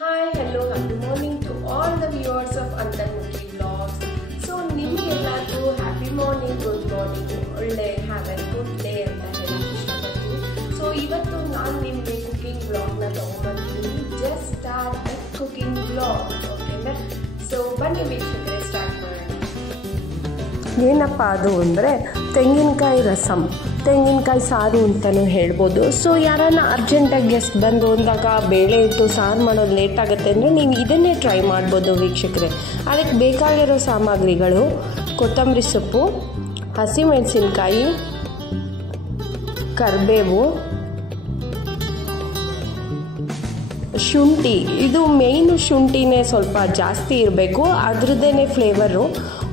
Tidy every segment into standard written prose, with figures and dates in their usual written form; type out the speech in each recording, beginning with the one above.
Hi, hello, happy morning to all the viewers of Antarmukhi Vlogs. So, ನಿಮಗೆಲ್ಲರಿಗೂ happy morning, good morning, ಒಳ್ಳೆ have a good day ಅಂತ ಹೇಳಕ್ಕೆ ಇಷ್ಟಪಡ್ತೀನಿ. So ಇವತ್ತು ನಾನು ನಿಮಗೆ ಕುಕಿಂಗ್ ವ್ಲಾಗ್ನ ತೊಗೊಂಡ್ಬಂದಿದ್ದೀನಿ. Just start the cooking vlog. ಓಕೆನಾ? ಸೊ ಬನ್ನಿ ವೀಕ್ಷಕರೇ, ಸ್ಟಾರ್ಟ್ ಮಾಡೋಣ. ಏನಪ್ಪ ಅದು ಅಂದರೆ ತೆಂಗಿನಕಾಯಿ ರಸಮ್, ತೆಂಗಿನಕಾಯಿ ಸಾರು ಅಂತಲೂ ಹೇಳ್ಬೋದು. ಸೊ ಯಾರನ್ನ ಅರ್ಜೆಂಟಾಗಿ ಗೆಸ್ಟ್ ಬಂದು ಅಂದಾಗ ಬೇಳೆ ಇಟ್ಟು ಸಾರು ಮಾಡೋದು ಲೇಟ್ ಆಗುತ್ತೆ ಅಂದರೆ ನೀವು ಇದನ್ನೇ ಟ್ರೈ ಮಾಡ್ಬೋದು ವೀಕ್ಷಕರೇ. ಅದಕ್ಕೆ ಬೇಕಾಗಿರೋ ಸಾಮಗ್ರಿಗಳು: ಕೊತ್ತಂಬರಿ ಸೊಪ್ಪು, ಹಸಿಮೆಣಸಿನ್ಕಾಯಿ, ಕರಿಬೇವು, ಶುಂಠಿ. ಇದು ಮೇಯ್ನು ಶುಂಠಿನೇ ಸ್ವಲ್ಪ ಜಾಸ್ತಿ ಇರಬೇಕು, ಅದ್ರದ್ದೇ ಫ್ಲೇವರು.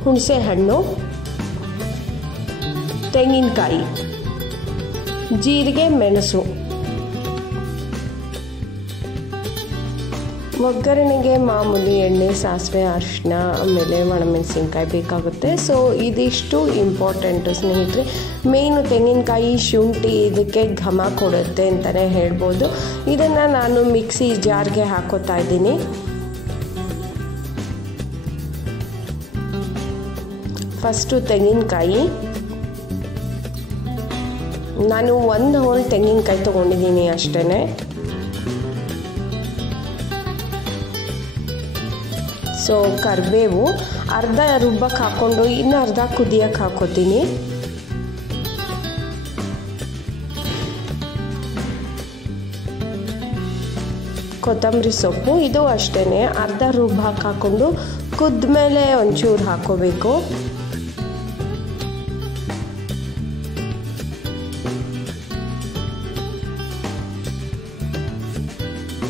ಹುಣಸೆ ಹಣ್ಣು, ತೆಂಗಿನಕಾಯಿ, ಜೀರಿಗೆ, ಮೆಣಸು. ಒಗ್ಗರಣೆಗೆ ಮಾಮೂಲಿ ಎಣ್ಣೆ, ಸಾಸಿವೆ, ಅರಿಶಿನ, ಆಮೇಲೆ ಒಣಮೆಣಸಿನ್ಕಾಯಿ ಬೇಕಾಗುತ್ತೆ. ಸೊ ಇದಿಷ್ಟು ಇಂಪಾರ್ಟೆಂಟು ಸ್ನೇಹಿತರೆ. ಮೇಯ್ನು ತೆಂಗಿನಕಾಯಿ, ಶುಂಠಿ ಇದಕ್ಕೆ ಘಮ ಕೊಡುತ್ತೆ ಅಂತಲೇ ಹೇಳ್ಬೋದು. ಇದನ್ನು ನಾನು ಮಿಕ್ಸಿ ಜಾರ್ಗೆ ಹಾಕೋತಾ ಇದ್ದೀನಿ. ಫಸ್ಟು ತೆಂಗಿನಕಾಯಿ, ನಾನು ಒಂದು ಹೋಳು ತೆಂಗಿನಕಾಯಿ ತೊಗೊಂಡಿದ್ದೀನಿ ಅಷ್ಟೇ. ಸೊ ಕರಿಬೇವು ಅರ್ಧ ರುಬ್ಬಕ್ಕೆ ಹಾಕ್ಕೊಂಡು ಇನ್ನು ಅರ್ಧ ಕುದಿಯಕ್ಕೆ ಹಾಕೋತೀನಿ. ಕೊತ್ತಂಬರಿ ಸೊಪ್ಪು ಇದು ಅಷ್ಟೇ, ಅರ್ಧ ರುಬ್ಬಕ್ಕೆ ಹಾಕ್ಕೊಂಡು ಕುದ್ದ ಮೇಲೆ ಒಂಚೂರು ಹಾಕೋಬೇಕು.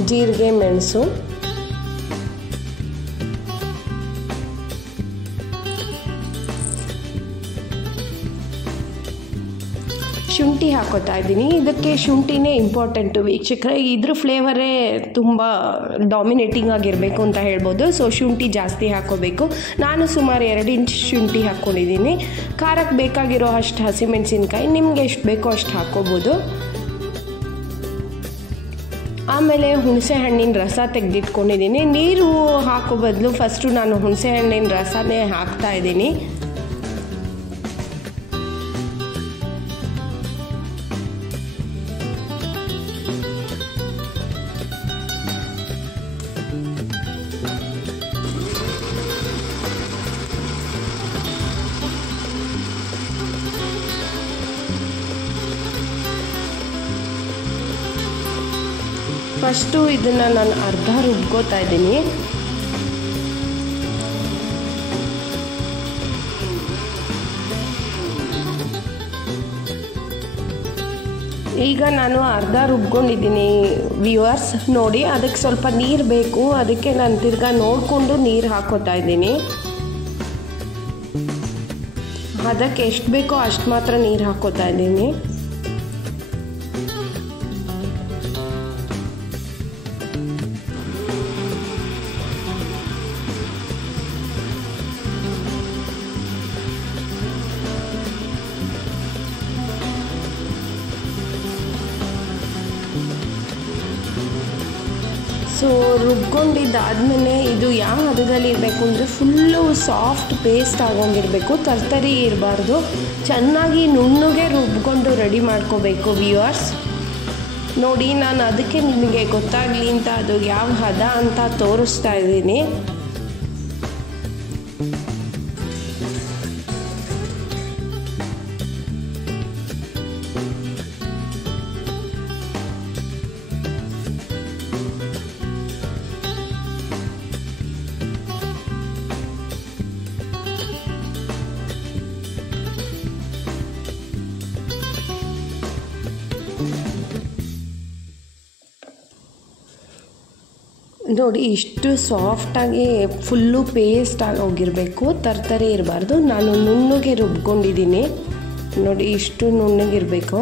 ಜೀರಿಗೆ, ಮೆಣಸು, ಶುಂಠಿ ಹಾಕೋತಾ ಇದ್ದೀನಿ. ಇದಕ್ಕೆ ಶುಂಠಿನೇ ಇಂಪಾರ್ಟೆಂಟು ವೀಕ್ಷಕರೇ. ಇದ್ರ ಫ್ಲೇವರೇ ತುಂಬ ಡಾಮಿನೇಟಿಂಗ್ ಆಗಿರಬೇಕು ಅಂತ ಹೇಳ್ಬೋದು. ಸೊ ಶುಂಠಿ ಜಾಸ್ತಿ ಹಾಕೋಬೇಕು. ನಾನು ಸುಮಾರು 2 ಇಂಚ್ ಶುಂಠಿ ಹಾಕ್ಕೊಂಡಿದ್ದೀನಿ. ಖಾರಕ್ಕೆ ಬೇಕಾಗಿರೋ ಅಷ್ಟು ಹಸಿಮೆಣಸಿನ್ಕಾಯಿ ನಿಮಗೆ ಎಷ್ಟು ಬೇಕೋ ಅಷ್ಟು ಹಾಕ್ಕೋಬೋದು. ಆಮೇಲೆ ಹುಣಸೆ ಹಣ್ಣಿನ ರಸ ತೆಗೆದಿಟ್ಕೊಂಡಿದ್ದೀನಿ. ನೀರು ಹಾಕೋ ಬದಲು ಫಸ್ಟು ನಾನು ಹುಣಸೆ ಹಣ್ಣಿನ ರಸನೇ ಹಾಕ್ತಾ ಇದ್ದೀನಿ. ಫಸ್ಟು ಇದನ್ನು ನಾನು ಅರ್ಧ ರುಬ್ಕೋತಾ ಇದ್ದೀನಿ. ಈಗ ನಾನು ಅರ್ಧ ರುಬ್ಕೊಂಡಿದ್ದೀನಿ ವ್ಯೂವರ್ಸ್. ನೋಡಿ, ಅದಕ್ಕೆ ಸ್ವಲ್ಪ ನೀರು ಬೇಕು. ಅದಕ್ಕೆ ನಾನು ತಿರ್ಗಾ ನೋಡಿಕೊಂಡು ನೀರು ಹಾಕೋತಾ ಇದ್ದೀನಿ. ಅದಕ್ಕೆ ಎಷ್ಟು ಬೇಕೋ ಅಷ್ಟು ಮಾತ್ರ ನೀರು ಹಾಕೋತಾ ಇದ್ದೀನಿ. ಸೊ ರುಬ್ಕೊಂಡಿದ್ದಾದಮೇಲೆ ಇದು ಯಾವ ಹದದಲ್ಲಿ ಇರಬೇಕು ಅಂದರೆ ಫುಲ್ಲು ಸಾಫ್ಟ್ ಪೇಸ್ಟ್ ಆಗೋಂಗಿರಬೇಕು, ತರ್ತರಿ ಇರಬಾರ್ದು. ಚೆನ್ನಾಗಿ ನುಣ್ಣಗೆ ರುಬ್ಕೊಂಡು ರೆಡಿ ಮಾಡ್ಕೋಬೇಕು ವ್ಯೂವರ್ಸ್. ನೋಡಿ, ನಾನು ಅದಕ್ಕೆ ನಿಮಗೆ ಗೊತ್ತಾಗಲಿ ಅಂತ ಅದು ಯಾವ ಹದ ಅಂತ ತೋರಿಸ್ತಾ ಇದ್ದೀನಿ. ನೋಡಿ, ಇಷ್ಟು ಸಾಫ್ಟಾಗಿ ಫುಲ್ಲು ಪೇಸ್ಟಾಗಿ ಹೋಗಿರಬೇಕು, ತರ್ತರಿ ಇರಬಾರ್ದು. ನಾನು ನುಣ್ಣಗೆ ರುಬ್ಕೊಂಡಿದ್ದೀನಿ. ನೋಡಿ, ಇಷ್ಟು ನುಣ್ಣಗಿರಬೇಕು.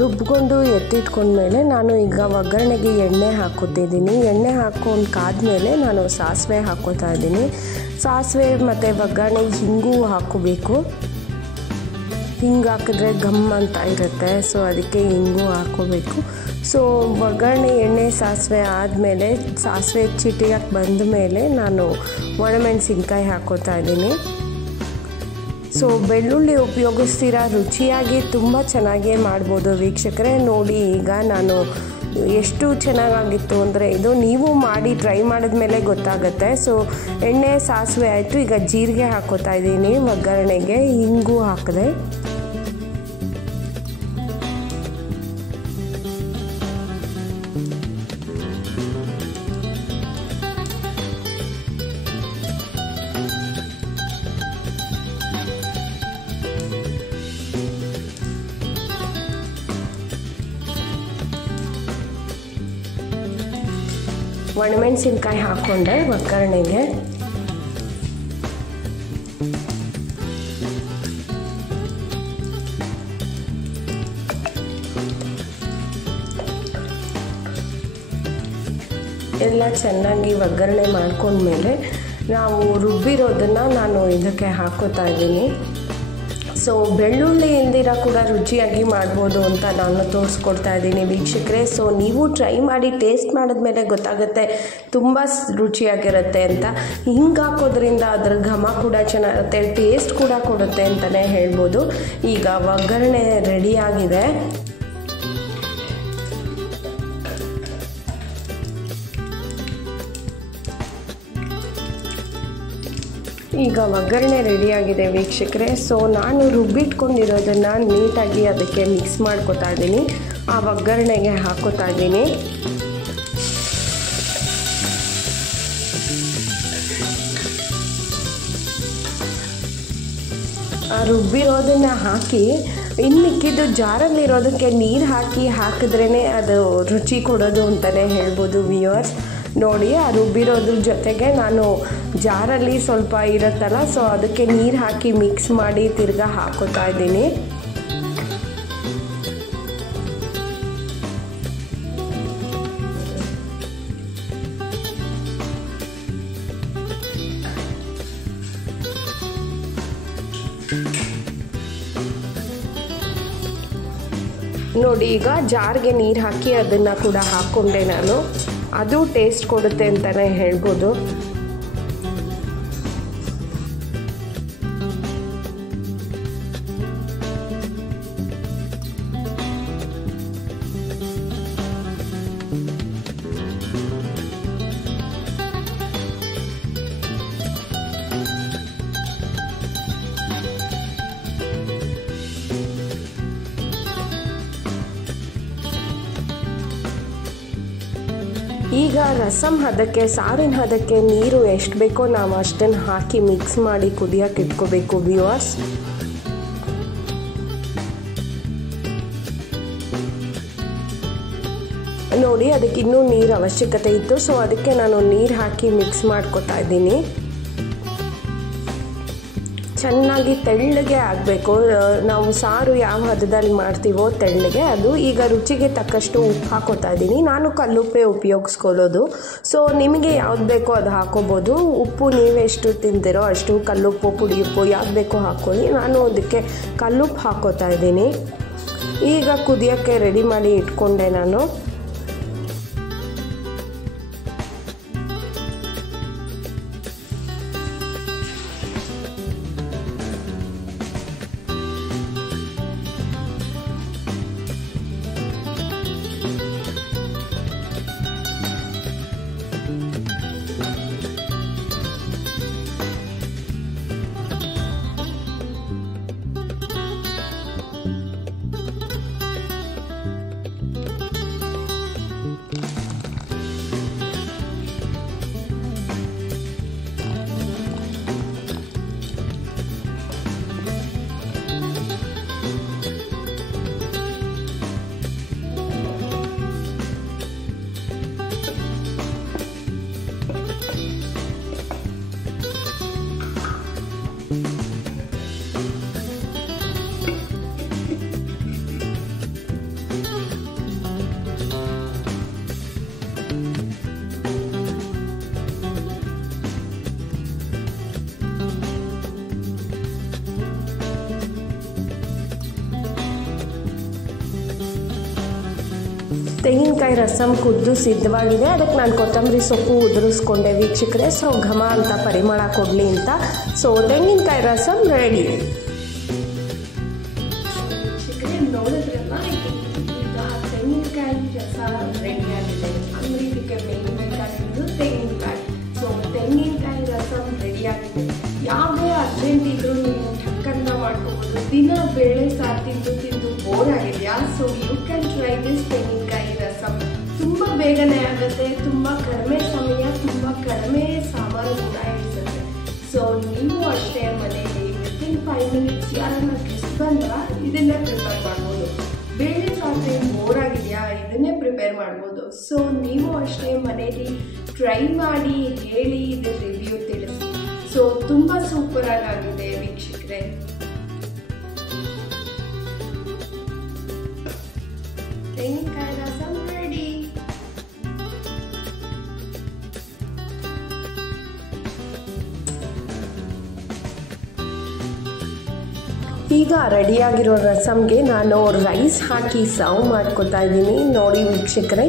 ರುಬ್ಕೊಂಡು ಎತ್ತಿಟ್ಕೊಂಡ್ಮೇಲೆ ನಾನು ಈಗ ಒಗ್ಗರಣೆಗೆ ಎಣ್ಣೆ ಹಾಕೋತಿದ್ದೀನಿ. ಎಣ್ಣೆ ಹಾಕೊಂಡಾದ್ಮೇಲೆ ನಾನು ಸಾಸಿವೆ ಹಾಕೋತಾ ಇದ್ದೀನಿ. ಸಾಸಿವೆ ಮತ್ತು ಒಗ್ಗರಣೆಗೆ ಹಿಂಗೂ ಹಾಕೋಬೇಕು. ಹಿಂಗೆ ಹಾಕಿದ್ರೆ ಘಮ್ ಅಂತ ಇರುತ್ತೆ, ಸೊ ಅದಕ್ಕೆ ಹಿಂಗೂ ಹಾಕೋಬೇಕು. ಸೊ ಒಗ್ಗರಣೆ ಎಣ್ಣೆ ಸಾಸಿವೆ ಆದಮೇಲೆ ಸಾಸಿವೆ ಚಿಟಿಯಾಗಿ ಬಂದ ಮೇಲೆ ನಾನು ಒಣಮೆಣಸಿನ್ಕಾಯಿ ಹಾಕೋತಾ ಇದ್ದೀನಿ. ಸೊ ಬೆಳ್ಳುಳ್ಳಿ ಉಪಯೋಗಿಸ್ತೀರಾ, ರುಚಿಯಾಗಿ ತುಂಬ ಚೆನ್ನಾಗೇ ಮಾಡ್ಬೋದು ವೀಕ್ಷಕರೇ. ನೋಡಿ ಈಗ ನಾನು ಎಷ್ಟು ಚೆನ್ನಾಗಾಗಿತ್ತು ಅಂದರೆ ಇದು ನೀವು ಮಾಡಿ ಟ್ರೈ ಮಾಡಿದ್ಮೇಲೆ ಗೊತ್ತಾಗುತ್ತೆ. ಸೊ ಎಣ್ಣೆ ಸಾಸಿವೆ ಆಯಿತು, ಈಗ ಜೀರಿಗೆ ಹಾಕೋತಾ ಇದ್ದೀನಿ ಒಗ್ಗರಣೆಗೆ, ಹಿಂಗೂ ಹಾಕಿದೆ. ಒಣಮೆಣಸಿನ್ಕಾಯಿ ಹಾಕ್ಕೊಂಡೆ ಒಗ್ಗರಣೆಗೆ. ಎಲ್ಲ ಚೆನ್ನಾಗಿ ಒಗ್ಗರಣೆ ಮಾಡ್ಕೊಂಡ್ಮೇಲೆ ನಾವು ರುಬ್ಬಿರೋದನ್ನು ನಾನು ಇದಕ್ಕೆ ಹಾಕೋತಾ ಇದ್ದೀನಿ. ಸೊ ಬೆಳ್ಳುಳ್ಳಿ ಇಲ್ದಿರ ಕೂಡ ರುಚಿಯಾಗಿ ಮಾಡ್ಬೋದು ಅಂತ ನಾನು ತೋರಿಸ್ಕೊಡ್ತಾ ಇದ್ದೀನಿ ವೀಕ್ಷಕರೇ. ಸೊ ನೀವು ಟ್ರೈ ಮಾಡಿ ಟೇಸ್ಟ್ ಮಾಡಿದ್ಮೇಲೆ ಗೊತ್ತಾಗುತ್ತೆ ತುಂಬ ರುಚಿಯಾಗಿರುತ್ತೆ ಅಂತ. ಹಿಂಗೆ ಹಾಕೋದ್ರಿಂದ ಅದರ ಘಮ ಕೂಡ ಚೆನ್ನಾಗಿರುತ್ತೆ, ಟೇಸ್ಟ್ ಕೂಡ ಕೊಡುತ್ತೆ ಅಂತಲೇ ಹೇಳ್ಬೋದು. ಈಗ ಒಗ್ಗರಣೆ ರೆಡಿಯಾಗಿದೆ. ಈಗ ಒಗ್ಗರಣೆ ರೆಡಿಯಾಗಿದೆ ವೀಕ್ಷಕರೇ. ಸೊ ನಾನು ರುಬ್ಬಿಟ್ಕೊಂಡಿರೋದನ್ನು ನೀಟಾಗಿ ಅದಕ್ಕೆ ಮಿಕ್ಸ್ ಮಾಡ್ಕೊತಾ ಇದ್ದೀನಿ, ಆ ಒಗ್ಗರಣೆಗೆ ಹಾಕೋತಾ ಇದ್ದೀನಿ. ಆ ರುಬ್ಬಿರೋದನ್ನು ಹಾಕಿ ಇನ್ನು ಮಿಕ್ಕಿದ್ದು ಜಾರಲ್ಲಿರೋದಕ್ಕೆ ನೀರು ಹಾಕಿದ್ರೇ ಅದು ರುಚಿ ಕೊಡೋದು ಅಂತಲೇ ಹೇಳ್ಬೋದು ವ್ಯೂವರ್ಸ್. ನೋಡಿ ಆ ರುಬ್ಬಿರೋದ್ರ ಜೊತೆಗೆ ನಾನು ಜಾರಲ್ಲಿ ಸ್ವಲ್ಪ ಇರುತ್ತಲ್ಲ, ಸೊ ಅದಕ್ಕೆ ನೀರು ಹಾಕಿ ಮಿಕ್ಸ್ ಮಾಡಿ ತಿರ್ಗಾ ಹಾಕೋತಾ ಇದ್ದೀನಿ. ನೋಡಿ ಈಗ ಜಾರ್ಗೆ ನೀರು ಹಾಕಿ ಅದನ್ನು ಕೂಡ ಹಾಕ್ಕೊಂಡೆ ನಾನು. ಅದು ಟೇಸ್ಟ್ ಕೊಡುತ್ತೆ ಅಂತಲೇ ಹೇಳ್ಬೋದು. ಈಗ ರಸಮ್ ಹದಕ್ಕೆ, ಸಾರಿನ ಹದಕ್ಕೆ ನೀರು ಎಷ್ಟು ಬೇಕೋ ನಾವು ಅಷ್ಟನ್ನು ಹಾಕಿ ಮಿಕ್ಸ್ ಮಾಡಿ ಕುದಿಯೋಕೆ ಇಟ್ಕೋಬೇಕು ವ್ಯೂವರ್ಸ್. ನೋಡಿ ಅದಕ್ಕೆ ಇನ್ನೂ ನೀರು ಅವಶ್ಯಕತೆ ಇತ್ತು, ಸೊ ಅದಕ್ಕೆ ನಾನು ನೀರು ಹಾಕಿ ಮಿಕ್ಸ್ ಮಾಡ್ಕೊತಾ ಇದ್ದೀನಿ. ಚೆನ್ನಾಗಿ ತೆಳ್ಳಗೆ ಆಗಬೇಕು. ನಾವು ಸಾರು ಯಾವ ಹದದಲ್ಲಿ ಮಾಡ್ತೀವೋ ತೆಳ್ಳಗೆ ಅದು. ಈಗ ರುಚಿಗೆ ತಕ್ಕಷ್ಟು ಉಪ್ಪು ಹಾಕೋತಾ ಇದ್ದೀನಿ. ನಾನು ಕಲ್ಲುಪ್ಪೇ ಉಪಯೋಗಿಸ್ಕೊಳ್ಳೋದು, ಸೊ ನಿಮಗೆ ಯಾವ್ದು ಬೇಕೋ ಅದು ಹಾಕೋಬೋದು. ಉಪ್ಪು ನೀವೆಷ್ಟು ತಿಂತೀರೋ ಅಷ್ಟು, ಕಲ್ಲುಪ್ಪು ಪುಡಿ ಉಪ್ಪು ಯಾವ್ದು ಬೇಕೋ ಹಾಕ್ಕೊಳ್ಳಿ. ನಾನು ಅದಕ್ಕೆ ಕಲ್ಲುಪ್ಪು ಹಾಕೋತಾ ಇದ್ದೀನಿ. ಈಗ ಕುದಿಯೋಕ್ಕೆ ರೆಡಿ ಮಾಡಿ ಇಟ್ಕೊಂಡೆ ನಾನು. ತೆಂಗಿನಕಾಯಿ ರಸಮ್ ಕುದ್ದು ಸಿದ್ಧವಾಗಿದೆ. ಅದಕ್ಕೆ ನಾನು ಕೊತ್ತಂಬರಿ ಸೊಪ್ಪು ಉದುರಿಸ್ಕೊಂಡೆ ವೀಕ್ಷಕರೇ. ಸೊ ಘಮ ಅಂತ ಪರಿಮಳ ಕೊಡಲಿ ಅಂತ. ಸೊ ತೆಂಗಿನಕಾಯಿ ರಸಮ್ ರೆಡಿ. ವೀಕ್ಷಕರೇ ನೋಡಿದ್ರಲ್ಲ, ಈಗ ತೆಂಗಿನಕಾಯಿ ರಸ ರೆಡಿ ಆಗಿದೆ. ಅಂದರೆ ಇದಕ್ಕೆ ಮೇನ್ ಬೇಕಾಗಿದ್ದು ತೆಂಗಿನಕಾಯಿ. ಸೊ ತೆಂಗಿನಕಾಯಿ ರಸಮ್ ರೆಡಿ ಆಗಿದೆ. ಯಾವುದೇ ಅರ್ಜೆಂಟ್ ಇದ್ರೂ ನೀವು ಟಕ್ಕಂತ ಮಾಡ್ಕೋಬೋದು. ದಿನ ಬೇಳೆ ಸಾರು ತಿಂದು ಬೋರ್ ಆಗಿದೆಯಾ? So you can try this ತೆಂಗಿನಕಾಯಿ ರಸಮ್. ತುಂಬ ಬೇಗನೆ ಆಗುತ್ತೆ, ತುಂಬ ಕಡಿಮೆ ಸಮಯ, ತುಂಬ ಕಡಿಮೆ ಸಾಮಾನು ಕೂಡ ಇರಿಸುತ್ತೆ. ಸೊ ನೀವು ಅಷ್ಟೇ ಮನೆಯಲ್ಲಿ ವಿತಿನ್ 5 minutes ಯಾರನ್ನ ಗೆಸ್ಟ್ ಬಂದ್ರ ಇದನ್ನೇ ಪ್ರಿಪೇರ್ ಮಾಡ್ಬೋದು. ಬೇಳೆ ಸಾರು ಬೋರ್ ಆಗಿದೆಯಾ? ಇದನ್ನೇ ಪ್ರಿಪೇರ್ ಮಾಡ್ಬೋದು. ಸೊ ನೀವು ಅಷ್ಟೇ ಮನೆಯಲ್ಲಿ ಟ್ರೈ ಮಾಡಿ ಹೇಳಿ, ಇದು ರಿವ್ಯೂ ತಿಳಿಸಿ. ಸೊ ತುಂಬ ಸೂಪರ್ ಆಗಿದೆ ವೀಕ್ಷಕರೇ. ತೆಂಗಿನಕಾಯಿ ರಸಮ್ ರೆಡಿ. ಈಗ ರೆಡಿಯಾಗಿರೋ ರಸಮ್ಗೆ ನಾನು ರೈಸ್ ಹಾಕಿ ಸರ್ವ್ ಮಾಡ್ಕೊತಾ ಇದ್ದೀನಿ. ನೋಡಿ ವೀಕ್ಷಕರೇ,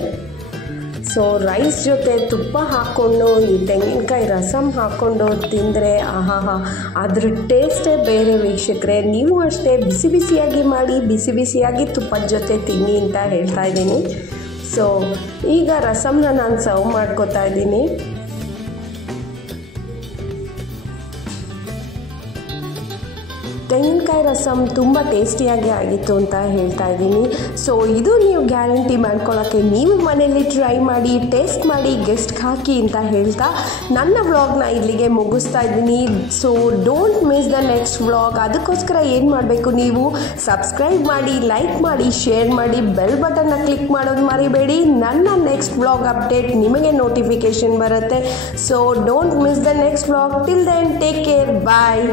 ಸೊ ರೈಸ್ ಜೊತೆ ತುಪ್ಪ ಹಾಕ್ಕೊಂಡು ಈ ತೆಂಗಿನಕಾಯಿ ರಸಮ್ ಹಾಕ್ಕೊಂಡು ತಿಂದರೆ ಆಹಾ, ಅದ್ರ ಟೇಸ್ಟೇ ಬೇರೆ ವೀಕ್ಷಕರೇ. ನೀವು ಅಷ್ಟೇ ಬಿಸಿ ಬಿಸಿಯಾಗಿ ಮಾಡಿ, ಬಿಸಿ ಬಿಸಿಯಾಗಿ ತುಪ್ಪದ ಜೊತೆ ತಿನ್ನಿ ಅಂತ ಹೇಳ್ತಾ ಇದ್ದೀನಿ. ಸೊ ಈಗ ರಸಮ್ನ ನಾನು ಸರ್ವ್ ಮಾಡ್ಕೊತಾ ಇದ್ದೀನಿ. ತೆಂಗಿನಕಾಯಿ ರಸಮ್ ತುಂಬ ಟೇಸ್ಟಿಯಾಗಿ ಆಗಿತ್ತು ಅಂತ ಹೇಳ್ತಾ ಇದ್ದೀನಿ. ಸೊ ಇದು ನೀವು ಗ್ಯಾರಂಟಿ ಮಾಡ್ಕೊಳ್ಳೋಕ್ಕೆ ನೀವು ಮನೆಯಲ್ಲಿ ಟ್ರೈ ಮಾಡಿ, ಟೇಸ್ಟ್ ಮಾಡಿ, ಗೆಸ್ಟ್ಗೆ ಹಾಕಿ ಅಂತ ಹೇಳ್ತಾ ನನ್ನ ವ್ಲಾಗ್ನ ಇಲ್ಲಿಗೆ ಮುಗಿಸ್ತಾ ಇದ್ದೀನಿ. So don't miss the next vlog. ಅದಕ್ಕೋಸ್ಕರ ಏನು ಮಾಡಬೇಕು, ನೀವು ಸಬ್ಸ್ಕ್ರೈಬ್ ಮಾಡಿ, ಲೈಕ್ ಮಾಡಿ, ಶೇರ್ ಮಾಡಿ, ಬೆಲ್ ಬಟನ್ನ ಕ್ಲಿಕ್ ಮಾಡೋದು ಮರಿಬೇಡಿ. ನನ್ನ ನೆಕ್ಸ್ಟ್ ವ್ಲಾಗ್ ಅಪ್ಡೇಟ್ ನಿಮಗೆ ನೋಟಿಫಿಕೇಷನ್ ಬರುತ್ತೆ. So don't miss the next vlog. Till then take care, bye.